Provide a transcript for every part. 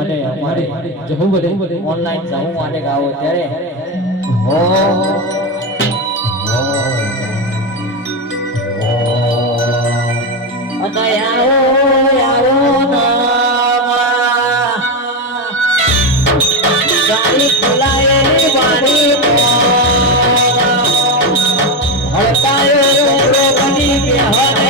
અને અમારે જવું પડે ઓનલાઈન જવું માટે ગાવો ત્યારે અને યારો ના ગાડી ખુલાય વાણી હળતાયો રોગની કે હરે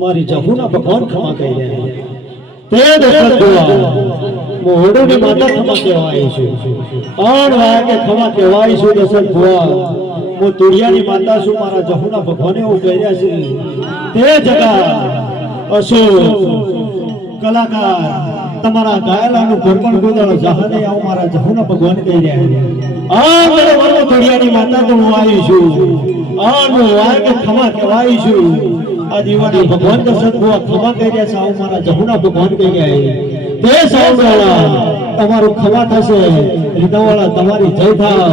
મારી જહુના ભગવાન ખમા કહી રહ્યા તે દશરથ મોહડોની માતા ખમા કહેવાય છે 8 વાગે ખમા કહેવાય છે દશરથ ભુવા હું તુડિયાની માતા છું મારા જહુના ભગવાને એવું કહી રહ્યા છે તે જગા અશોક કલાકાર તમારા ગાયલાનું ભરપણ ગોદળ જહાને આવ મારા જહુના ભગવાન કહી રહ્યા છે આ મેરે મનો તુડિયાની માતા તો હું આવી છું આ નો વાગે ખમા કહેવાય છું આ દીવાની ભગવાન દશરથ ભુવા ખમા કહી રહ્યા છે આવ મારા જહુના ભગવાન કહી રહ્યા છે તે સાંભળવા તમારું ખમા થશે હૃદયવાળા તમારી જય થા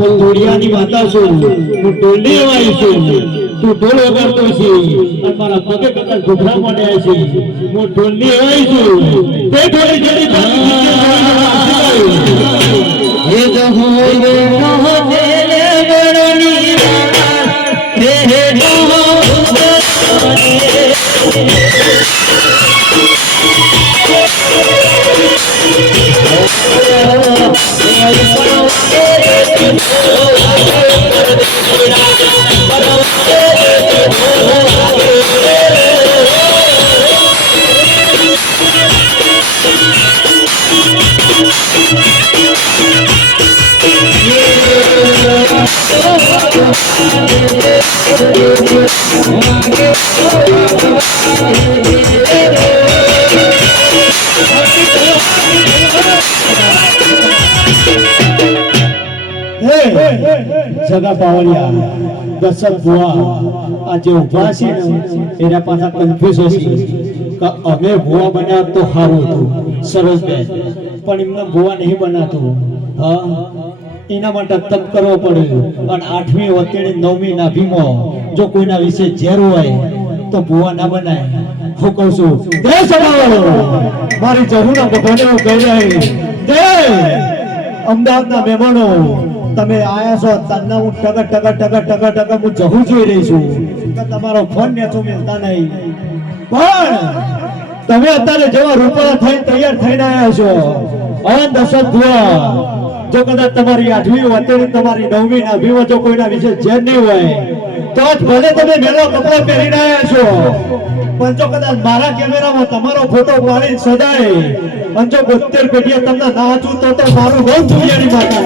હું તુડિયાની માતા છું હું ટોલી આવી છું તું ઢોલ વગાડતો છે અને મારા પગે કદાચ ઘૂઘરા મને આવે છે હું ઢોલની આવી છું તે ઢોલી જેની હે જહો રે મોહને ગણની હે હે જહો જગા પાવલિયા દશરથ ભુવા આજે ઉભા છે એના પાછા કન્ફ્યુઝ હશે કે અમે ભુવા બન્યા તો સારું હતું સરસ બેન પણ એમને ભુવા નહીં બનાતું હા એના માટે તપ કરવો પડે અને 8મી વતેણી 9મી નાભીમાં જો કોઈના વિશે ઝેર હોય તો ભુવા ના બનાય હું કહું છું દે સવાલો મારી જહુના ભગવાને હું કહી રહી દે અમદાવાદના મહેમાનો તમે આયા છો તન્ના હું ટક હું જહુ જોઈ રહી છું કે તમારો ફોન નેચો મિલતા નહીં પણ તમે અત્યારે જેવા રૂપાળા થઈને તૈયાર થઈને આયા છો અન દશરથ ભુવા જો કદાચ તમારી 8મી વતેણી તમારી 9મી નાભીમાં જો કોઈના વિશે ઝેર નહીં હોય તો જ ભલે તમે મેલો કપડો પહેરીને આયા છો પણ જો કદાચ મારા કેમેરામાં તમારો ફોટો પાડીને સદાય 75 પેઢીએ તમને ના વાંચું તો મારું નામ તુડિયાની માતા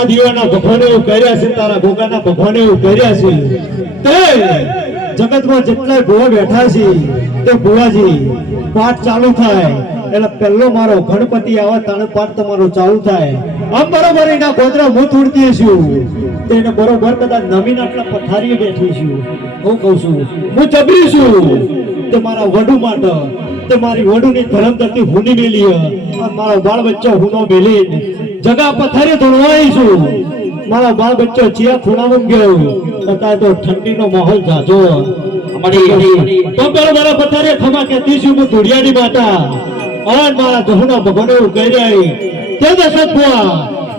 આ દીવાના ભગવાને એવું કર્યા છે, તારા ભોગાના ભગવાને એવું કર્યા છે. તે જગતમાં જેટલા ભુવા બેઠા છે તે ભુવાજી પાઠ ચાલુ થાય એટલે પહેલો મારો ગણપતિ આવે તાણે પાઠ તમારો ચાલુ થાય. આમ બરોબર એના ગોદરા હું તોડતી છું તેને બરોબર કદાચ નવીન આટલા પથારીએ બેઠી છું. હું કહું છું હું જબરી છું તે મારા વડુ માટે, તે મારી વડુની ધરમ ધરતી હુની મેલી અને મારો બાળ બચ્ચો હુનો મેલીને જગા પથારી ધોળવાઈ છું. મારા બાળ બચ્ચો ચિયા ખૂણામાં ગયો અત્યારે તો ઠંડીનો માહોલ જાજો તો પેલો મારા પથારે ખમા કહેતી છું હું ધૂળિયાની માતા અને મારા જહુના ભગવાને એવું કહી રહી તે દશક બુઆ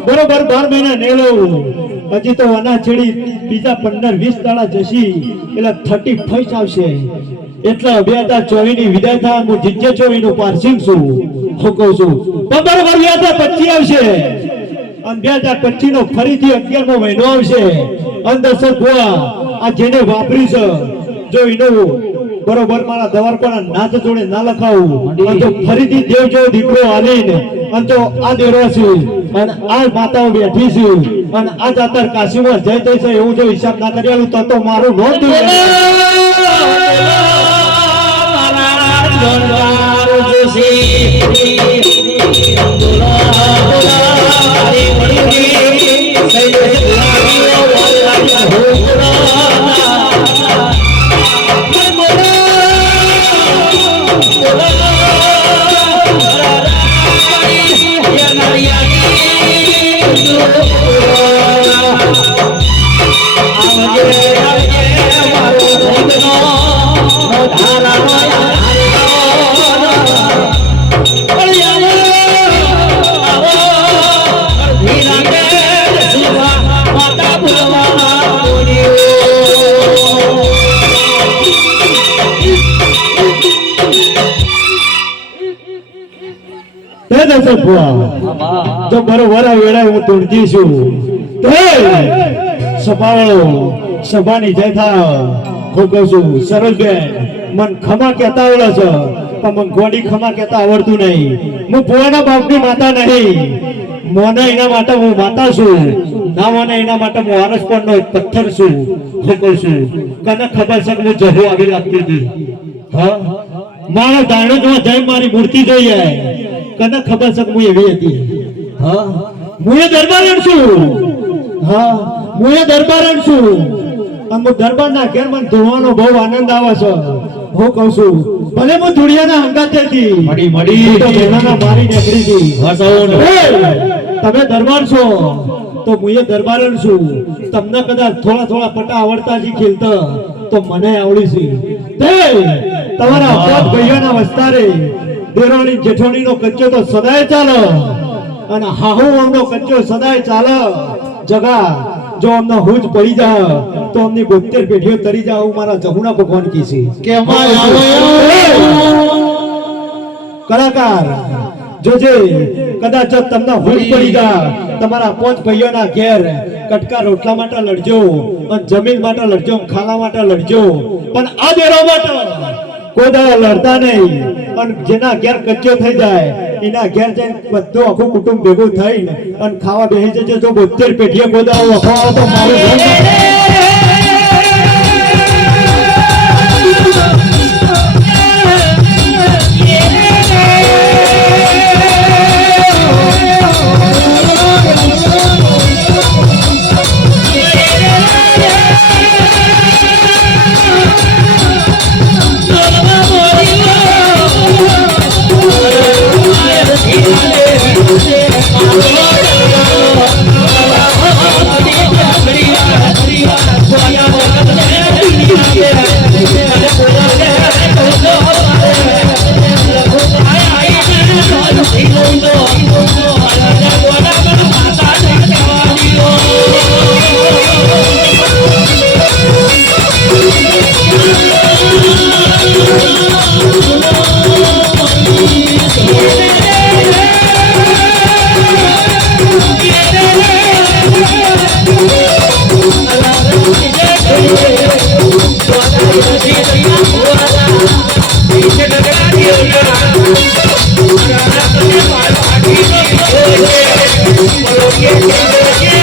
બરોબર 12 મહિના નેલો હજી તો અનાજ છેડી બીજા 15-20 દાડા જશી એટલે 35 આવશે એટલે 2024 ની વિદાય થાય હું જીજે 24 નું પારસિંગ છું. હું કહું છું તો બરોબર 2025 આવશે અને 2025 નો ફરીથી 11મો મહિનો આવશે. અને દશક બુઆ આ જેને વાપરી છે જો એનું બરોબર મારા દવારપાના નાથ જોડે ના લખાવું અને જો ફરીથી દેવ જેવો દીકરો આવીને અને જો આ દેરો છે અને આ માતાઓ બેઠી છે અને આ જાતર કાશીમાં જઈ થઈ છે એવું જો હિસાબ ના કરી આલું તો મારું નોંધ જો બરોબર આ વેળા હું તોડતી છું સભાળો સભાની જય થા. હું કહું છું સરોજબેન મન ખમા કહેતા આવડે છે પણ મન ગોડી ખમા કહેતા આવડતું નહીં. હું ભુવાના બાપની માતા નહીં, મોને એના માટે હું માતા છું, ના મોને એના માટે હું વારસ પરનો એક પથ્થર છું. હું કહું છું કને ખબર છે કે હું જહુ આવી લાગતી હતી. હા મારા દાણોજમાં જઈ મારી મૂર્તિ જોઈએ કને ખબર છે કે હું એવી હતી. હા હું એ દરબારણ છું. હા હું એ દરબારણ છું અને હું દરબારના ઘેર મને ધોવાનો બહુ આનંદ આવે છે. હું કહું છું ભલે હું ધૂળિયાના હંગાતે હતી મડી તો બેનાના મારી નીકળી હતી. તમે દરબાર છો તો હું એ દરબારણ છું. તમને કદાચ થોડા પટા આવડતા જ ખેલતા તો મને આવડી છે. તમારા પોત ભાઈઓના વસ્તારે દેરોણી જેઠોણીનો કચ્ચો તો સદાય ચાલે અને હાહુ અમનો કચ્ચો સદાય ચાલે. જગા જો અમને હુજ પડી જાય તો અમની 72 પેઢીઓ તરી જાય હું મારા જહુના ભગવાન કી છે કે કલાકાર જોજે કદાચ જો તમને હુજ પડી જાય તમારા પોત ભાઈઓના ઘેર કટકા રોટલા માટે લડજો અને જમીન માટે લડજો, ખાલા માટે લડજો, પણ આ દેરો માટે કોઈ દાડો લડતા નહીં. અને જેના ઘેર કચ્ચો થઈ જાય એના ઘેર જઈને બધું આખું કુટુંબ ભેગું થઈને અને ખાવા બેસી જજો. જો 72 પેઢીએ કોઈ દાડો વખાવો તો મારું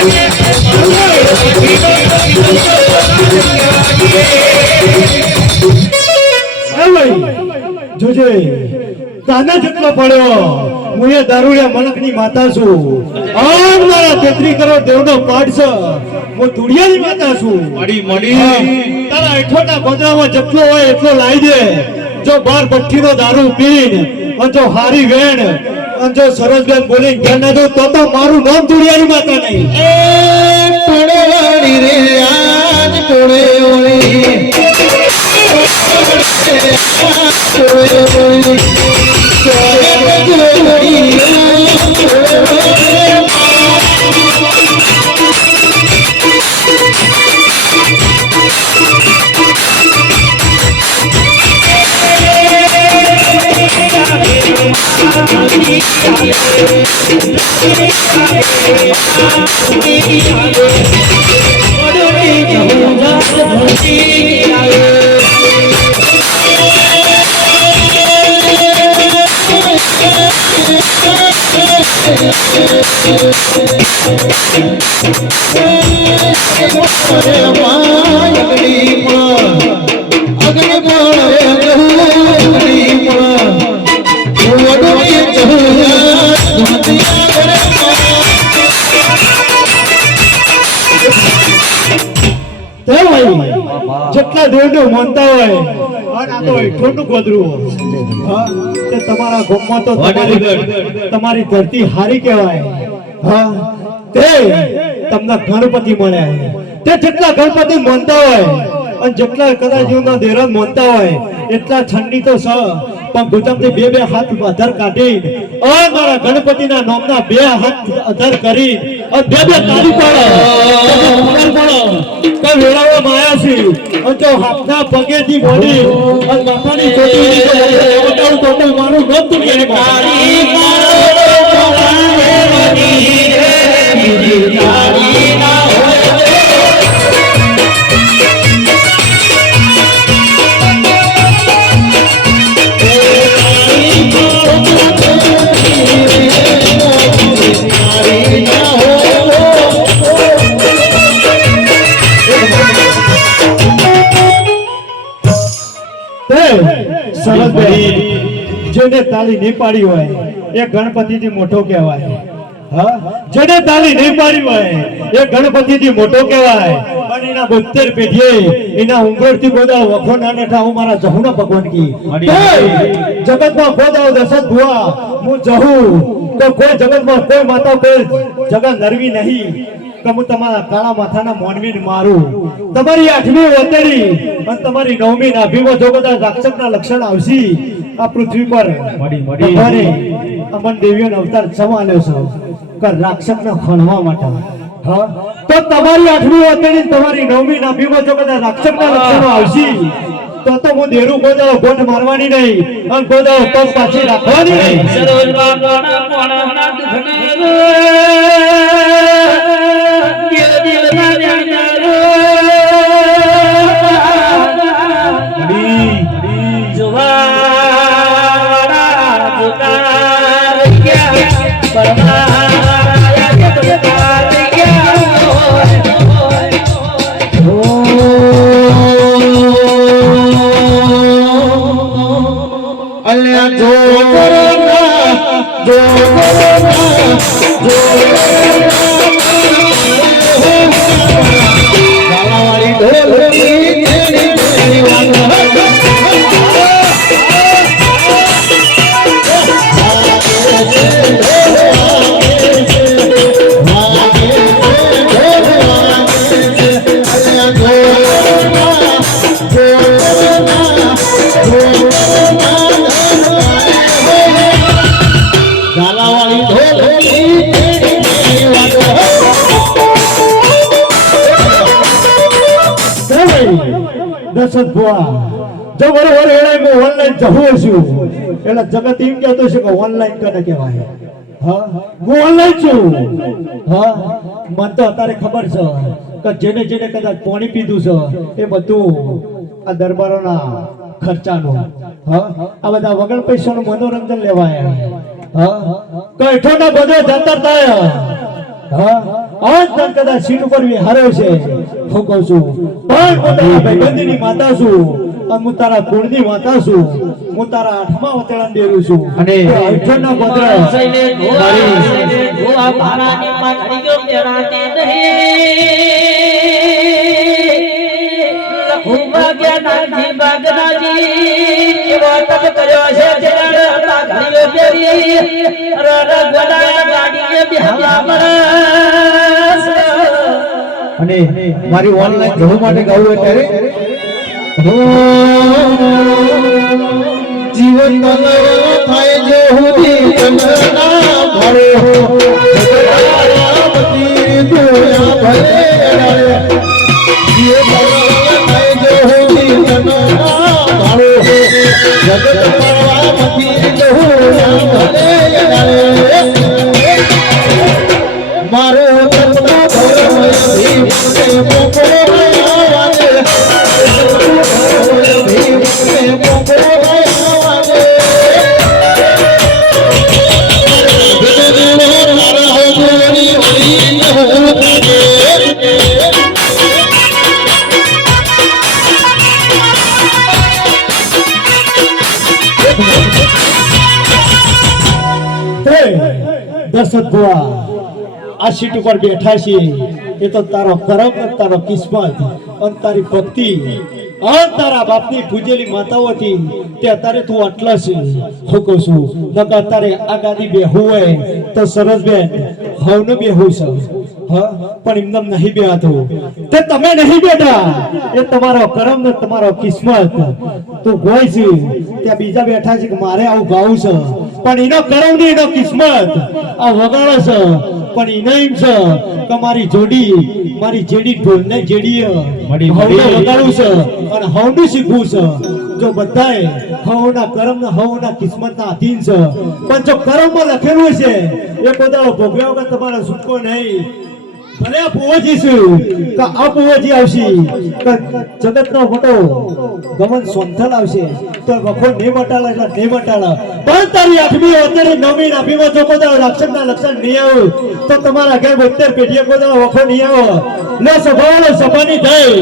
Yeah. જોજે તાના જેટલો પડ્યો હું એ દારૂડિયા મલકની માતા છું આમ મારા 33 કરોડ દેવનો પાઠ છે હું ધુડિયાની માતા છું તારા એઠોટા ગોદરામાં જેટલો હોય એટલો લાવી દે જો 12 ભઠ્ઠીનો દારૂ પીને અને જો હારી વેણ અને જો સરોજબેન બોલીને ઘેર ના જાઉં તો મારું નામ ધુડિયાની માતા નહીં ટોળવાળી રે આજ ટોળવાળી જેટલા દેવનું માનતા હોય અને આ તો ઈઠોરનું ગોદરું હા તે તમારા ગામમાં તો તમારી ધરતી હારી કહેવાય હા તે તમને ગણપતિ મળ્યા તે જેટલા ગણપતિ માનતા હોય અને જેટલા કદાચ એના દેરાન માનતા હોય એટલા ઠંડી તો છે પણ ગુજામથી બે હાથ અધર કાઢી અને મારા ગણપતિના નામના 2 હાથ અધર કરી અને બે તાળી પાડો કે વેળાઓ માયા છે અને જો હાથના પગેથી બોડી અને માથાની ચોટી તો મારું નામ તો કે કાળી જેને તાળી નહીં પાડી હોય એ ગણપતિથી મોટો કહેવાય હા જેને તાળી નહીં પાડી હોય એ ગણપતિથી મોટો કહેવાય અને એના 72 પેઢીએ એના ઉંગરથી ગોદા વખો ના નેઠા હું મારા જહુના ભગવાન કી જગતમાં ગોદાઓ દશરથ ભુવા હું જહુ તો કોઈ જગતમાં કોઈ માતા કોઈ જગત નરવી નહીં કે હું તમારા કાળા માથાના મોનવીને મારું તમારી 8મી વતેડી અને તમારી 9મી નાભીમાં જો બધા રાક્ષસના લક્ષણ આવશે આ પૃથ્વી પર તમારે અમન દેવીઓનો અવતાર સંભાળ્યો છે કે રાક્ષસને ખણવા માટે હા તો તમારી 8મી વતેડી તમારી 9મી નાભીમાં જો બધા રાક્ષસના લક્ષણો આવશે તો હું દેરું ગોદાઓ ગોઠ મારવાની નહીં અને ગોદાઓ પગ પાછી રાખવાની નહીં દશરથ ભુવા જો બરોબર એળાય હું ઓનલાઈન જવું છું એટલે જગત એમ કહેતો છે કે ઓનલાઈન કને કહેવાય હા હું ઓનલાઈન છું હા મને તો અત્યારે ખબર છે કે જેને જેને કદાચ પાણી પીધું છે એ બધું આ દરબારોના ખર્ચાનું હા આ બધા વગર પૈસાનું મનોરંજન લેવાય હા કઈઠોના બધે જતર થાય હા આજ તક કદાચ સીટ ઉપર હાર્યો છે હું કહું છું પણ પોતાના ભાઈબંધીની માતા છું અને હું તારા કુળની માતા છું હું તારા આઠમા વતેળાને બેરું છું અને તે અઠ્ઠાણના ગોત્ર સૈને મારી ધોવા મારાની પાઘડી જો પહેરાતી નહીં લખુમા જ્ઞાનાજી બાગનાજી જેવો તપ કર્યો છે તેણે પાઘડીઓ પહેરી રર ગડાય ગાડીએ બેહવા મળસ અને મારી ઓનલાઈન જવું માટે ગાવું હોય ત્યારે જીવન તલયો થાય જો હુદી કનના ભરે હો જગતપતિ દુનિયા ભરે ડાળે જીવન તલયો થાય જો હુદી કનના ભરે હો જગતપતિ દુનિયા ભરે ડાળે મારો તત્વ ભરમય ભીમ તે મોકળો આવાજે ભીમ તે મોકળો આવાજે વિદનો મારા હો ગોરી હોઈ હો દશરથ બુઆ આ સીટ ઉપર બેઠા છે એ તો તારો કરમ અને તારો કિસ્મત અને તારી ભક્તિ અને તારા બાપની પૂજેલી માતાઓ હતી તે અત્યારે તું આટલા છે હું કહું છું નકર અત્યારે આ ગાદી બેહવું હોય તો સરસ બેન હવને બેહવું છે હા પણ એમને નહીં બેહાતું તે તમે નહીં બેઠા એ તમારો કરમ ને તમારો કિસ્મત તું ગોય છે ત્યાં બીજા બેઠા છે કે મારે આવું ગાવું છે પણ એનો કરમ ને એનો કિસ્મત આ વગાડે છે પણ ઇનામ છે કે મારી જોડી મારી જેડી ઢોલને જેડી હવને વગાડવું છે અને હવનું શીખવું છે જો બધાએ હવના કરમ ને હવના કિસ્મતના અધીન છે પણ જો કરમમાં લખેલું છે એ બધા ભોગવ્યા વગર તમારે છૂટકો નહીં ભલે આ પુઓજી છે કે આ પુઓજી આવશે કે જગતનો મોટો ગમન સોંથલ આવશે તો વખો નહીં મટાડે એટલે નહીં મટાડે પણ તારી આઠમી અત્યારે નવમી નાભીમાં જો કોઈ રાક્ષસના લક્ષણ નહીં આવ્યું તો તમારા ઘેર 72 પેઢીએ કોઈ વખો નહીં આવ્યો લે સભાવાળો સભાની થઈ